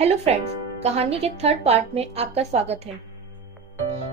Hello friends, कहानी के third part में आपका स्वागत है।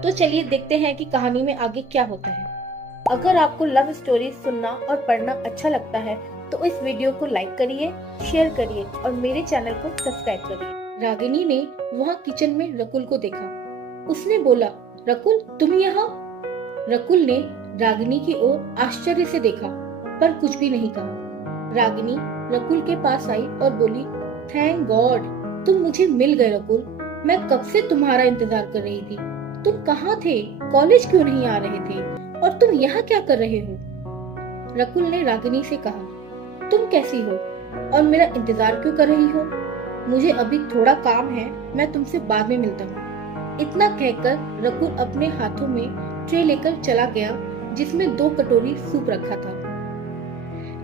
तो चलिए देखते हैं कि कहानी में आगे क्या होता है। अगर आपको लव स्टोरी सुनना और पढ़ना अच्छा लगता है तो इस वीडियो को लाइक करिए, शेयर करिए और मेरे चैनल को सब्सक्राइब करिए। रागिनी ने वहाँ किचन में रकुल को देखा। उसने बोला, रकुल तुम यहाँ? रकुल ने रागिनी की ओर आश्चर्य से देखा पर कुछ भी नहीं कहा। रागिनी रकुल के पास आई और बोली, थैंक गॉड तुम मुझे मिल गए रकुल। मैं कब से तुम्हारा इंतजार कर रही थी। तुम कहाँ थे? कॉलेज क्यों नहीं आ रहे थे? और तुम यहाँ क्या कर रहे हो? रकुल ने रागिनी से कहा, तुम कैसी हो और मेरा इंतजार क्यों कर रही हो? मुझे अभी थोड़ा काम है, मैं तुमसे बाद में मिलता हूँ। इतना कहकर रकुल अपने हाथों में ट्रे लेकर चला गया जिसमें 2 कटोरी सूप रखा था।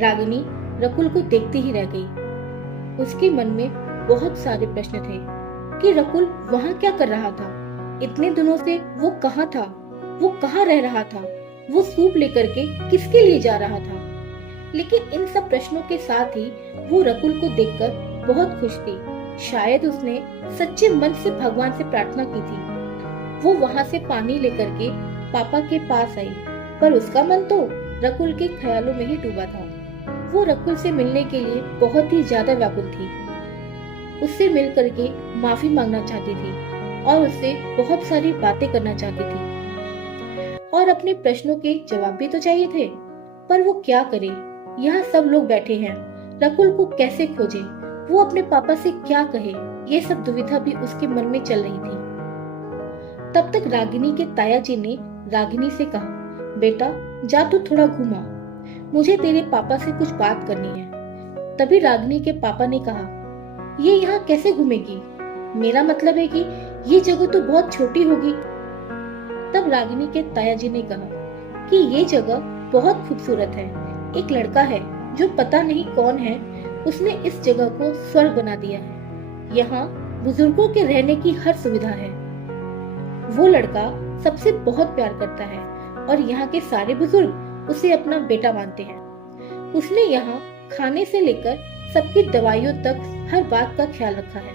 रागिनी रकुल को देखती ही रह गई। उसके मन में बहुत सारे प्रश्न थे कि रकुल वहाँ क्या कर रहा था। इतने दिनों से वो कहाँ था, वो कहाँ रह रहा था, वो सूप लेकर के किसके लिए जा रहा था। लेकिन इन सब प्रश्नों के साथ ही वो रकुल को देखकर बहुत खुश थी। शायद उसने सच्चे मन से भगवान से प्रार्थना की थी। वो वहाँ से पानी लेकर के पापा के पास आई, पर उसका मन तो रकुल के ख्यालों में ही डूबा था। वो रकुल से मिलने के लिए बहुत ही ज्यादा व्याकुल थी। उससे मिल करके माफी मांगना चाहती थी और उससे बहुत सारी बातें करना चाहती थी और अपने प्रश्नों के जवाब भी तो चाहिए थे। पर वो क्या करे? यहाँ सब लोग बैठे हैं, रकुल को कैसे खोजे, वो अपने पापा से क्या कहे, ये सब दुविधा भी उसके मन में चल रही थी। तब तक रागिनी के ताया जी ने रागिनी से कहा, बेटा जा तू थोड़ा घुमा, मुझे तेरे पापा से कुछ बात करनी है। तभी रागिनी के पापा ने कहा, ये यहाँ कैसे घूमेगी? मेरा मतलब है कि ये जगह तो बहुत छोटी होगी। तब रागिनी के ताया जी ने कहा कि ये जगह बहुत खूबसूरत है। एक लड़का है जो पता नहीं कौन है, उसने इस जगह को स्वर्ग बना दिया है। यहाँ बुजुर्गों के रहने की हर सुविधा है। वो लड़का सबसे बहुत प्यार करता है और यहाँ के सारे बुजुर्ग उसे अपना बेटा मानते हैं। उसने यहाँ खाने से लेकर सबकी दवाइयों तक हर बात का ख्याल रखा है।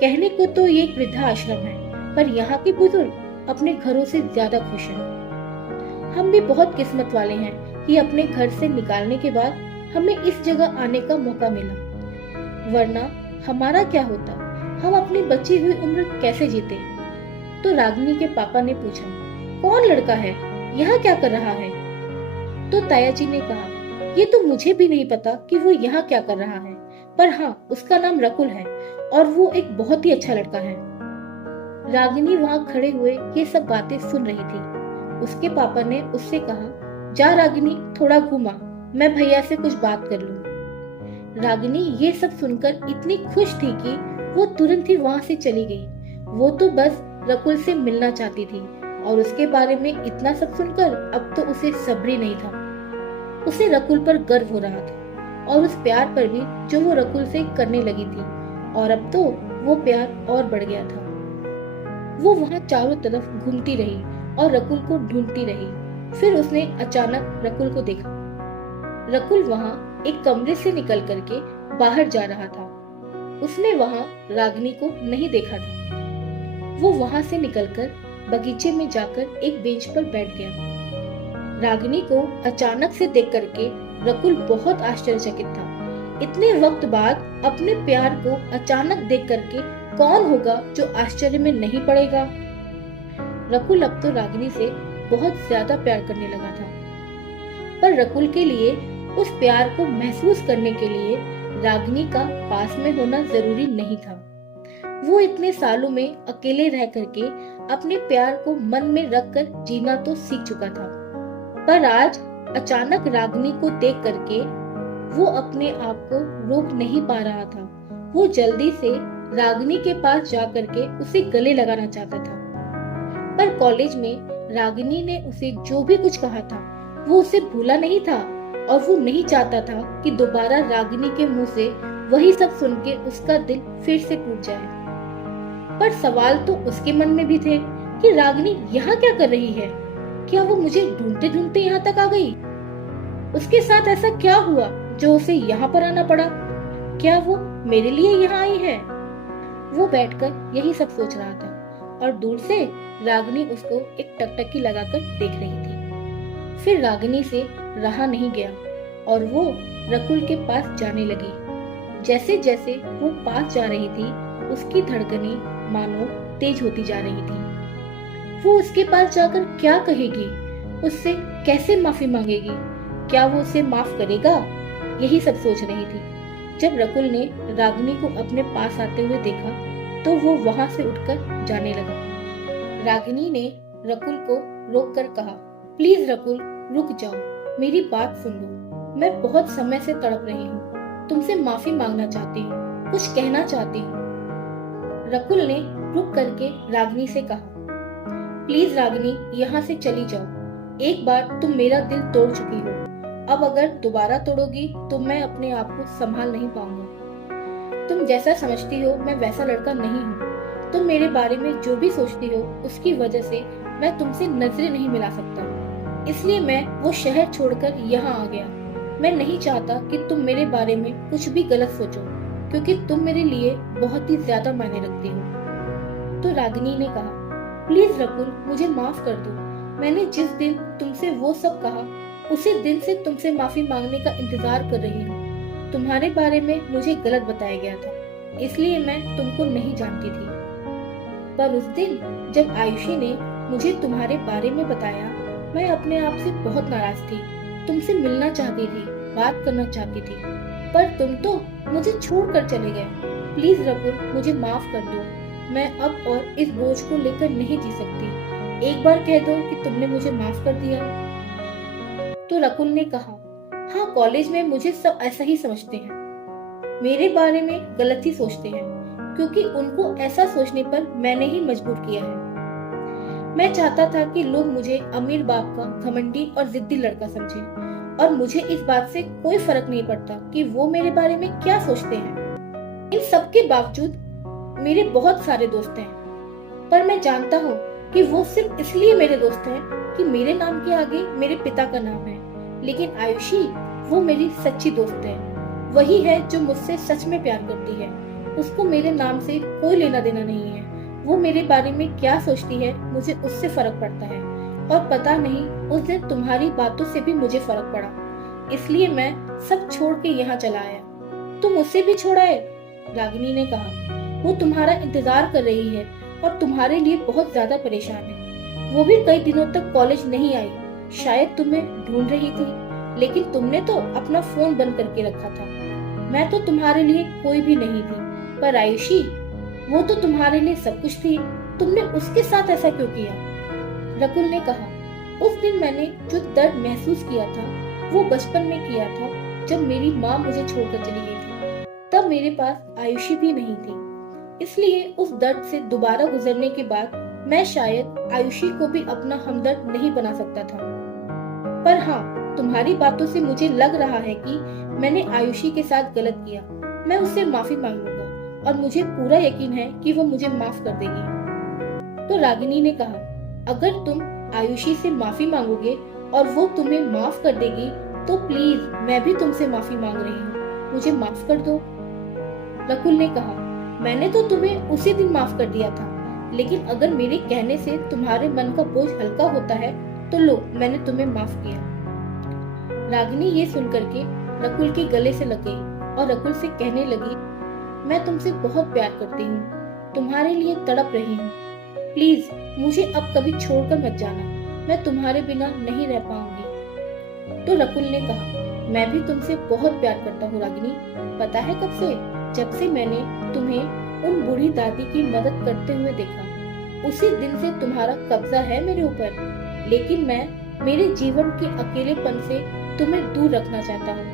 कहने को तो ये एक वृद्धा आश्रम है, पर यहाँ के बुजुर्ग अपने घरों से ज्यादा खुश हैं। हम भी बहुत किस्मत वाले हैं कि अपने घर से निकालने के बाद हमें इस जगह आने का मौका मिला, वरना हमारा क्या होता, हम अपनी बची हुई उम्र कैसे जीते। तो रागिनी के पापा ने पूछा, कौन लड़का है, यहाँ क्या कर रहा है? तो ताया जी ने कहा, ये तो मुझे भी नहीं पता कि वो यहाँ क्या कर रहा है, पर हाँ उसका नाम रकुल है और वो एक बहुत ही अच्छा लड़का है। रागिनी वहाँ खड़े हुए ये सब बातें सुन रही थी। उसके पापा ने उससे कहा, जा रागिनी थोड़ा घूमा, मैं भैया से कुछ बात कर लूं। रागिनी ये सब सुनकर इतनी खुश थी कि वो तुरंत ही वहाँ से चली गई। वो तो बस रकुल से मिलना चाहती थी और उसके बारे में इतना सब सुनकर अब तो उसे सब्र ही नहीं था। उसे रकुल पर गर्व हो रहा था और उस प्यार पर भी जो वो रकुल से करने लगी थी, और अब तो वो प्यार और बढ़ गया था। वो वहाँ चारों तरफ घूमती रही और रकुल को ढूंढती रही। फिर उसने अचानक रकुल को देखा। रकुल वहाँ एक कमरे से निकल करके बाहर जा रहा था। उसने वहाँ रागिनी को नहीं देखा था। वो वहाँ से निकलकर बगीचे में जाकर एक बेंच पर बैठ गया। रागिनी को अचानक से देख करके रकुल बहुत आश्चर्यचकित था। इतने वक्त बाद अपने प्यार को अचानक देख करके कौन होगा जो आश्चर्य में नहीं पड़ेगा। रकुल अब तो रागिनी से बहुत ज्यादा प्यार करने लगा था, पर रकुल के लिए उस प्यार को महसूस करने के लिए रागिनी का पास में होना जरूरी नहीं था। वो इतने सालों में अकेले रह करके अपने प्यार को मन में रखकर जीना तो सीख चुका था, पर आज अचानक रागिनी को देख करके वो अपने आप को रोक नहीं पा रहा था। वो जल्दी से रागिनी के पास जा करके उसे गले लगाना चाहता था, पर कॉलेज में रागिनी ने उसे जो भी कुछ कहा था वो उसे भूला नहीं था और वो नहीं चाहता था कि दोबारा रागिनी के मुंह से वही सब सुन के उसका दिल फिर से टूट जाए। पर सवाल तो उसके मन में भी थे कि रागिनी यहाँ क्या कर रही है? क्या वो मुझे ढूंढते ढूंढते यहाँ तक आ गई? उसके साथ ऐसा क्या हुआ जो उसे यहाँ पर आना पड़ा? क्या वो मेरे लिए यहाँ आई है? वो बैठकर यही सब सोच रहा था और दूर से रागिनी उसको एक टकटकी लगाकर देख रही थी। फिर रागिनी से रहा नहीं गया और वो रकुल के पास जाने लगी। जैसे जैसे वो पास जा रही थी उसकी धड़कनें मानो तेज होती जा रही थी। वो उसके पास जाकर क्या कहेगी, उससे कैसे माफी मांगेगी, क्या वो उसे माफ करेगा, यही सब सोच रही थी। जब रकुल ने रागिनी को अपने पास आते हुए देखा तो वो वहां से उठकर जाने लगा। रागिनी ने रकुल को रोककर कहा, प्लीज रकुल रुक जाओ, मेरी बात सुन लो। मैं बहुत समय से तड़प रही हूँ, तुमसे माफी मांगना चाहती हूँ, कुछ कहना चाहती हूँ। रकुल ने रुक करके रागिनी से कहा, प्लीज रागिनी यहाँ से चली जाओ, एक बार तुम मेरा दिल तोड़ चुकी हो, अब अगर दोबारा तोड़ोगी तो मैं अपने आप को संभाल नहीं पाऊंगा। तुम जैसा समझती हो मैं वैसा लड़का नहीं हूँ। तुम मेरे बारे में जो भी सोचती हो उसकी वजह से मैं तुमसे नजरें नहीं मिला सकता, इसलिए मैं वो शहर छोड़कर यहाँ आ गया। मैं नहीं चाहता कि तुम मेरे बारे में कुछ भी गलत सोचो, क्योंकि तुम मेरे लिए बहुत ही ज्यादा मायने रखती हो। तो रागिनी ने कहा, प्लीज रकुल मुझे माफ कर दो, मैंने जिस दिन तुमसे वो सब कहा उसी दिन से तुमसे माफी मांगने का इंतजार कर रही हूँ। तुम्हारे बारे में मुझे गलत बताया गया था, इसलिए मैं तुमको नहीं जानती थी। पर उस दिन जब आयुषी ने मुझे तुम्हारे बारे में बताया, मैं अपने आप से बहुत नाराज थी, तुमसे मिलना चाहती थी, बात करना चाहती थी, पर तुम तो मुझे छोड़कर चले गए। प्लीज रकुल मुझे माफ कर दो, मैं अब और इस बोझ को लेकर नहीं जी सकती। एक बार कह दो कि तुमने मुझे माफ कर दिया। तो रकुल ने कहा, हाँ कॉलेज में मुझे सब ऐसा ही समझते हैं, मेरे बारे में गलत ही सोचते हैं, क्योंकि उनको ऐसा सोचने पर मैंने ही मजबूर किया है। मैं चाहता था कि लोग मुझे अमीर बाप का घमंडी और जिद्दी लड़का समझें, और मुझे इस बात से कोई फर्क नहीं पड़ता कि वो मेरे बारे में क्या सोचते हैं। इन सब के बावजूद मेरे बहुत सारे दोस्त हैं, पर मैं जानता हूँ कि वो सिर्फ इसलिए मेरे दोस्त हैं कि मेरे नाम के आगे मेरे पिता का नाम है। लेकिन आयुषी वो मेरी सच्ची दोस्त है, वही है जो मुझसे सच में प्यार करती है। उसको मेरे नाम से कोई लेना देना नहीं है। वो मेरे बारे में क्या सोचती है मुझे उससे फर्क पड़ता है, और पता नहीं उस दिन तुम्हारी बातों से भी मुझे फर्क पड़ा, इसलिए मैं सब छोड़ के यहाँ चला आया। तुम उससे भी छोड़ा है? रागिनी ने कहा, वो तुम्हारा इंतजार कर रही है और तुम्हारे लिए बहुत ज्यादा परेशान है। वो भी कई दिनों तक कॉलेज नहीं आई, शायद तुम्हें ढूंढ रही थी, लेकिन तुमने तो अपना फोन बंद करके रखा था। मैं तो तुम्हारे लिए कोई भी नहीं थी, पर आयुषी वो तो तुम्हारे लिए सब कुछ थी। तुमने उसके साथ ऐसा क्यों किया? रकुल ने कहा, उस दिन मैंने जो दर्द महसूस किया था वो बचपन में किया था, जब मेरी माँ मुझे छोड़कर चली गई थी। तब मेरे पास आयुषी भी नहीं थी, इसलिए उस दर्द से दोबारा गुजरने के बाद मैं शायद आयुषी को भी अपना हमदर्द नहीं बना सकता था। पर हाँ, तुम्हारी बातों से मुझे लग रहा है कि मैंने आयुषी के साथ गलत किया। मैं उससे माफी मांगूंगा और मुझे पूरा यकीन है कि वो मुझे माफ कर देगी। तो रागिनी ने कहा, अगर तुम आयुषी से माफी मांगोगे और वो तुम्हें माफ कर देगी तो प्लीज मैं भी तुमसे माफी मांग रही हूँ, मुझे माफ कर दो। रकुल ने कहा, मैंने तो तुम्हें उसी दिन माफ कर दिया था, लेकिन अगर मेरे कहने से तुम्हारे मन का बोझ हल्का होता है तो लो, मैंने तुम्हें माफ किया। रागिनी ये सुनकर के रकुल के गले से लग गई और रकुल से कहने लगी, मैं तुमसे बहुत प्यार करती हूँ, तुम्हारे लिए तड़प रही हूँ, प्लीज मुझे अब कभी छोड़कर मत जाना, मैं तुम्हारे बिना नहीं रह पाऊंगी। तो रकुल ने कहा, मैं भी तुमसे बहुत प्यार करता हूँ रागिनी, पता है कब से? जब से मैंने तुम्हें उन बूढ़ी दादी की मदद करते हुए देखा, उसी दिन से तुम्हारा कब्जा है मेरे ऊपर। लेकिन मैं मेरे जीवन के अकेलेपन से तुम्हें दूर रखना चाहता हूँ,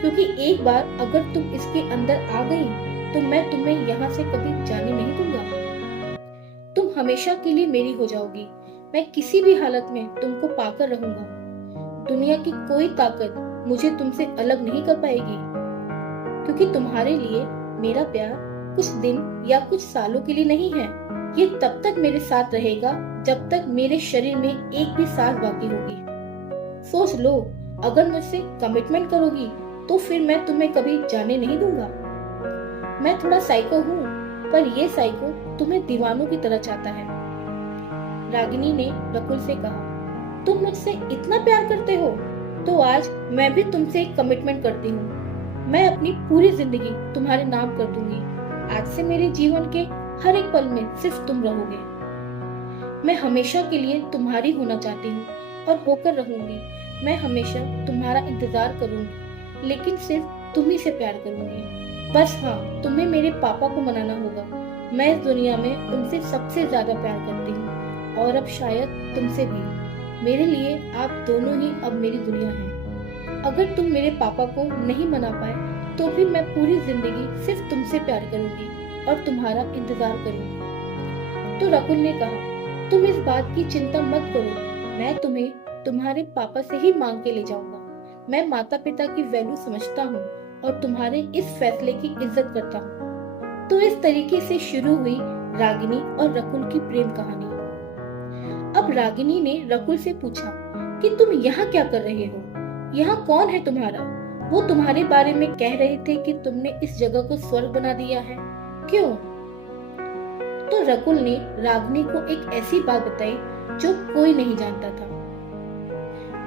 क्योंकि एक बार अगर तुम इसके अंदर आ गई तो मैं तुम्हें यहाँ से कभी जाने नहीं दूंगा। तुम हमेशा के लिए मेरी हो जाओगी, मैं किसी भी हालत में तुमको पाकर रहूंगा। दुनिया की कोई ताकत मुझे तुमसे अलग नहीं कर पाएगी, क्योंकि तुम्हारे लिए मेरा प्यार कुछ दिन या कुछ सालों के लिए नहीं है, ये तब तक मेरे साथ रहेगा जब तक मेरे शरीर में एक भी सांस बाकी होगी। सोच लो, अगर मुझसे कमिटमेंट करोगी तो फिर मैं तुम्हें कभी जाने नहीं दूंगा। मैं थोड़ा साइको हूँ, पर ये साइको तुम्हें दीवानों की तरह चाहता है। रागिनी ने रकुल से कहा, तुम मुझसे इतना प्यार करते हो तो आज मैं भी तुमसे एक कमिटमेंट करती हूँ। मैं अपनी पूरी जिंदगी तुम्हारे नाम कर दूंगी। आज से मेरे जीवन के हर एक पल में सिर्फ तुम रहोगे। मैं हमेशा के लिए तुम्हारी होना चाहती हूँ और होकर रहूंगी। मैं हमेशा तुम्हारा इंतजार करूंगी, लेकिन सिर्फ तुम ही से प्यार करूंगी। बस हाँ, तुम्हें मेरे पापा को मनाना होगा। मैं इस दुनिया में उनसे सबसे ज्यादा प्यार करती हूँ और अब शायद तुमसे भी। मेरे लिए आप दोनों ही अब मेरी दुनिया हैं। अगर तुम मेरे पापा को नहीं मना पाए तो भी मैं पूरी जिंदगी सिर्फ तुमसे प्यार करूंगी और तुम्हारा इंतजार करूंगी। तो रकुल ने कहा, तुम इस बात की चिंता मत करो, मैं तुम्हें तुम्हारे पापा से ही मांग के ले जाऊंगा। मैं माता पिता की वैल्यू समझता हूँ और तुम्हारे इस फैसले की इज्जत करता हूँ। तो इस तरीके से शुरू हुई रागिनी और रकुल की प्रेम कहानी। अब रागिनी ने रकुल से पूछा कि तुम यहाँ क्या कर रहे हो? यहाँ कौन है तुम्हारा? वो तुम्हारे बारे में कह रहे थे कि तुमने इस जगह को स्वर्ग बना दिया है, क्यों? तो रकुल ने रागिनी को एक ऐसी बात बताई जो कोई नहीं जानता था।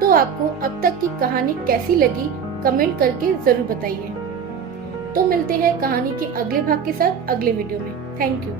तो आपको अब तक की कहानी कैसी लगी कमेंट करके जरूर बताइए। तो मिलते हैं कहानी के अगले भाग के साथ अगले वीडियो में। Thank you.